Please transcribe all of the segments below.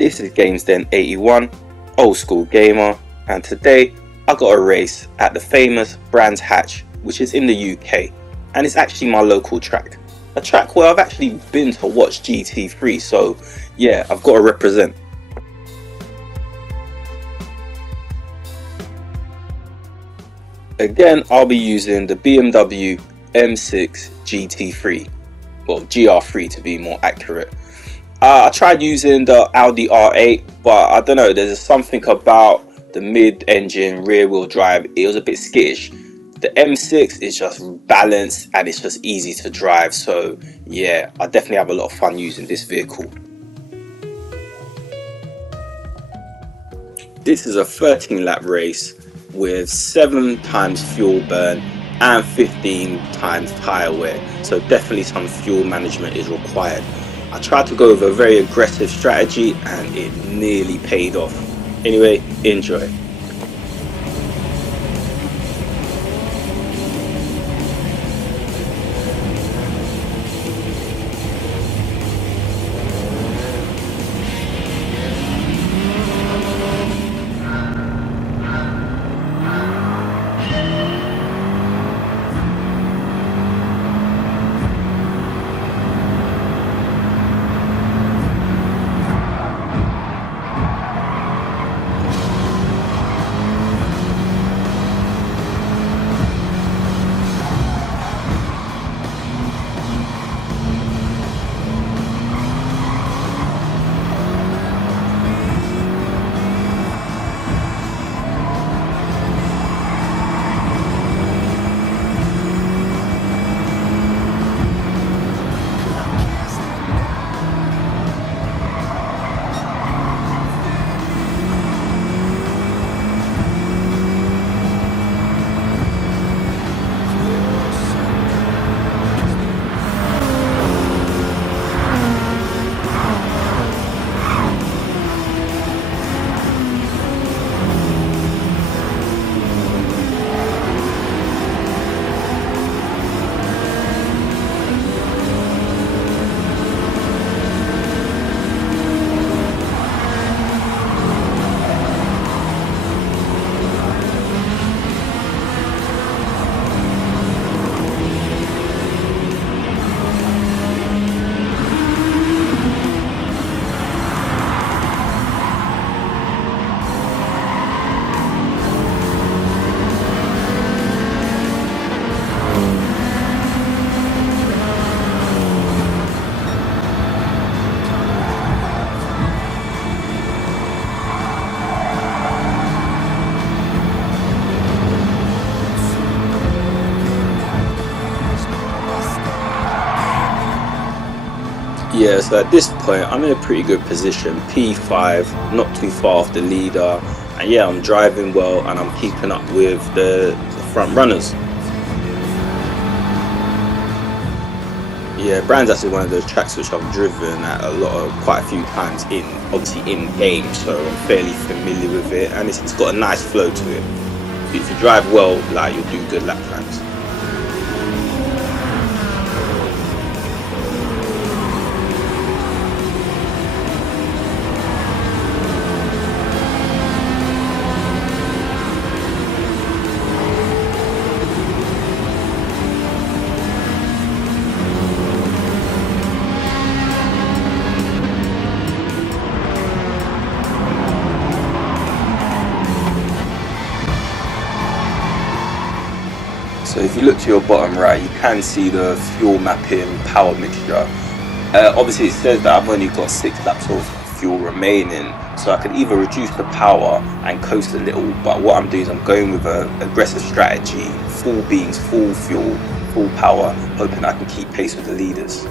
This is GamesDen81, old school gamer, and today I got a race at the famous Brands Hatch, which is in the UK, and it's actually my local track. A track where I've actually been to watch GT3, so yeah, I've got to represent. Again, I'll be using the BMW M6 GT3, well GR3 to be more accurate. I tried using the Audi R8, but I don't know, there's something about the mid-engine rear-wheel drive, it was a bit skittish. The M6 is just balanced and it's just easy to drive, so yeah, I definitely have a lot of fun using this vehicle. This is a 13 lap race with 7 times fuel burn and 15 times tyre wear, so definitely some fuel management is required. I tried to go with a very aggressive strategy and it nearly paid off. Anyway, enjoy. Yeah, so at this point I'm in a pretty good position, P5, not too far off the leader, and yeah, I'm driving well and I'm keeping up with the front runners. Yeah, Brands actually one of those tracks which I've driven at quite a few times obviously in game, so I'm fairly familiar with it, and it's got a nice flow to it. If you drive well, like, you'll do good lap times. So if you look to your bottom right, you can see the fuel mapping power mixture. Obviously it says that I've only got 6 laps of fuel remaining, so I could either reduce the power and coast a little, but what I'm doing is I'm going with an aggressive strategy, full beans, full fuel, full power, hoping I can keep pace with the leaders.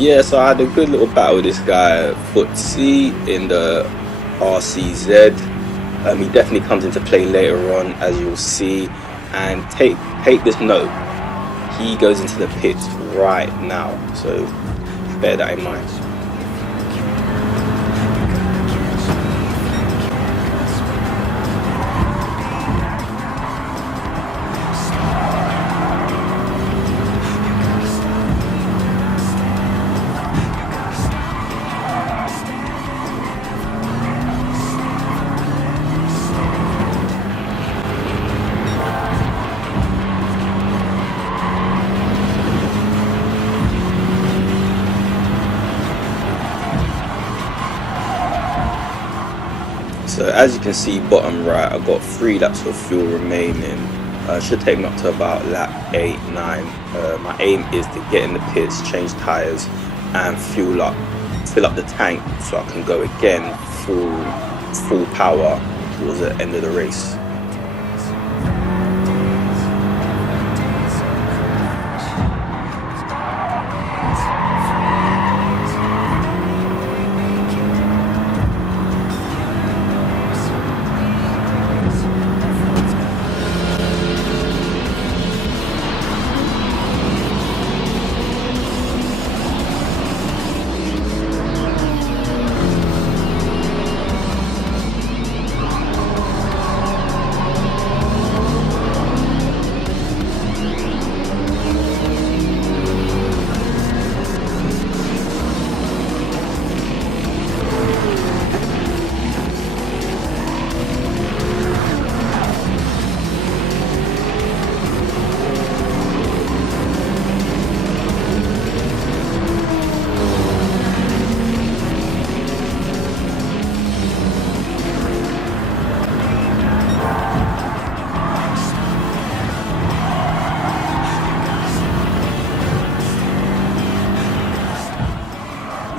Yeah, so I had a good little battle with this guy, Footsie, in the RCZ. He definitely comes into play later on, as you'll see. And take this note, he goes into the pits right now, so bear that in mind. So as you can see, bottom right, I've got 3 laps of fuel remaining. Should take me up to about lap 8, 9. My aim is to get in the pits, change tyres and fill up the tank so I can go again full power towards the end of the race.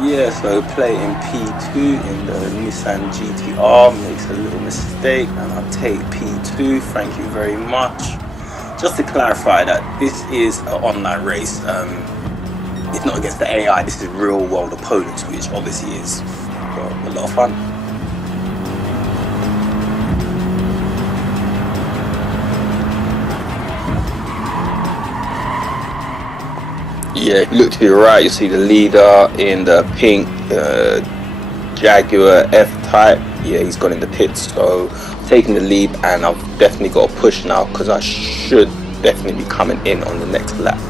Yeah, so plating P2 in the Nissan GT3 makes a little mistake and I'll take P2, thank you very much. Just to clarify that this is an online race, it's not against the AI, this is real world opponents, which obviously is a lot of fun. Yeah, if you look to your right, you see the leader in the pink Jaguar F-Type. Yeah, he's gone in the pits, so I'm taking the lead and I've definitely got a push now because I should definitely be coming in on the next lap.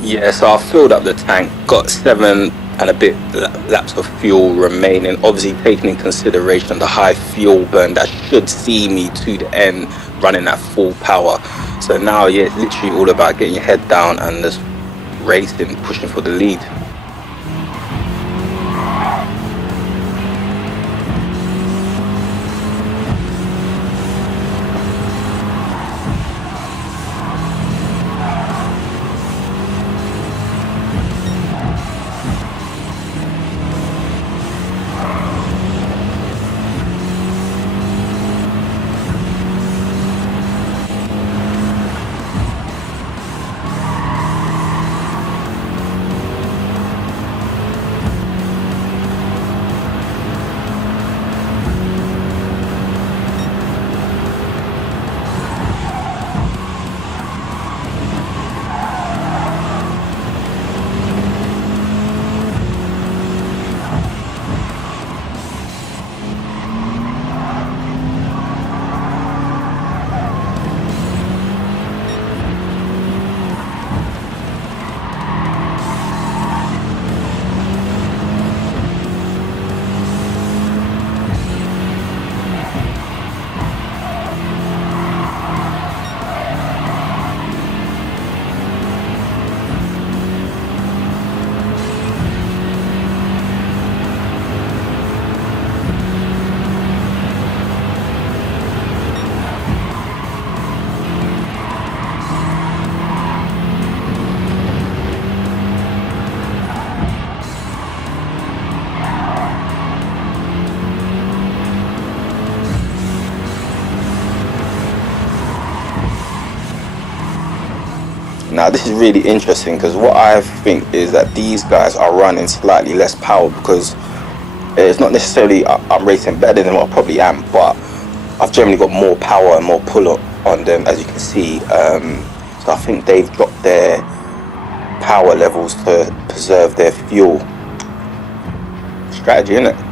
Yeah, so I filled up the tank, got 7 and a bit laps of fuel remaining. Obviously taking in consideration the high fuel burn, that should see me to the end running at full power. So now, yeah, it's literally all about getting your head down and just racing, pushing for the lead. Now this is really interesting, because what I think is that these guys are running slightly less power, because it's not necessarily I'm racing better than what I probably am, but I've generally got more power and more pull up on them, as you can see. So I think they've dropped their power levels to preserve their fuel. Strategy, innit?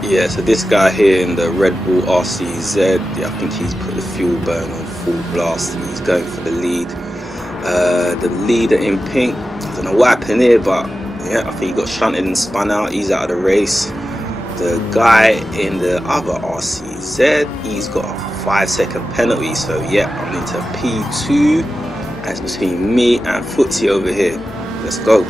Yeah, so this guy here in the Red Bull RCZ, I think he's put the fuel burn on full blast and he's going for the lead. The leader in pink, I don't know what happened here, but yeah, I think he got shunted and spun out. He's out of the race. The guy in the other RCZ, he's got a 5-second penalty. So yeah, I'm into P2, and it's between me and Footsie over here. Let's go.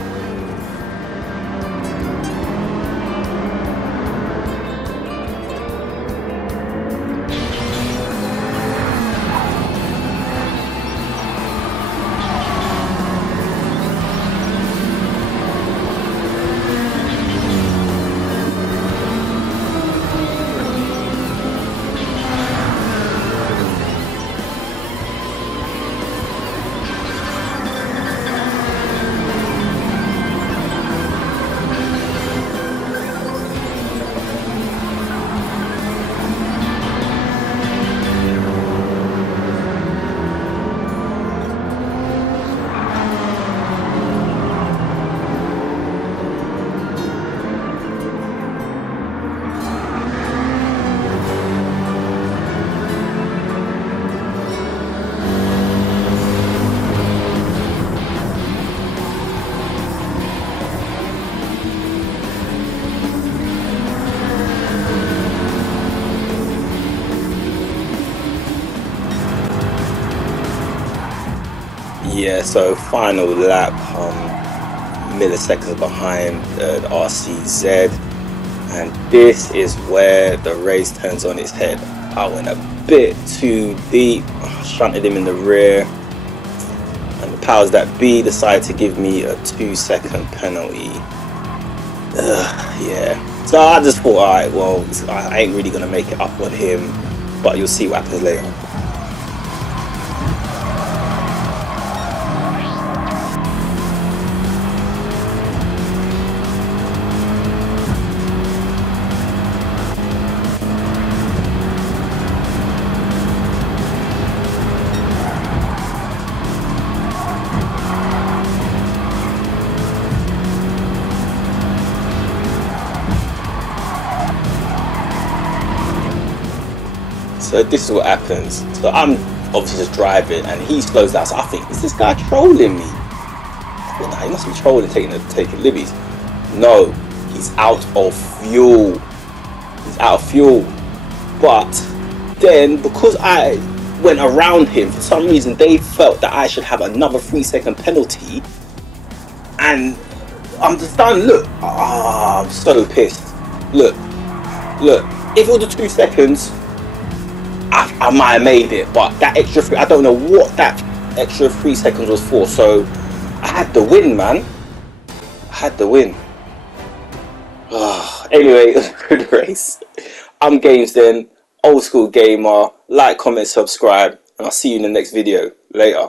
Yeah, so final lap, milliseconds behind the RCZ, and this is where the race turns on its head. I went a bit too deep, shunted him in the rear, and the powers that be decided to give me a 2-second penalty. Yeah, so I just thought, alright, well, I ain't really gonna make it up on him, but you'll see what happens later. So this is what happens. So I'm obviously just driving and he slows down. So I think, is this guy trolling me? Well, nah, he must be trolling, taking libbies. No, he's out of fuel. He's out of fuel. But then, because I went around him, for some reason they felt that I should have another 3-second penalty. And I'm just done. Look, I'm so pissed. Look. If it was the 2 seconds, I might have made it, but that extra I don't know what that extra 3 seconds was for. So I had the win, man. I had the win. Anyway, it was a good race. I'm Games then, old school gamer. Like, comment, subscribe, and I'll see you in the next video. Later.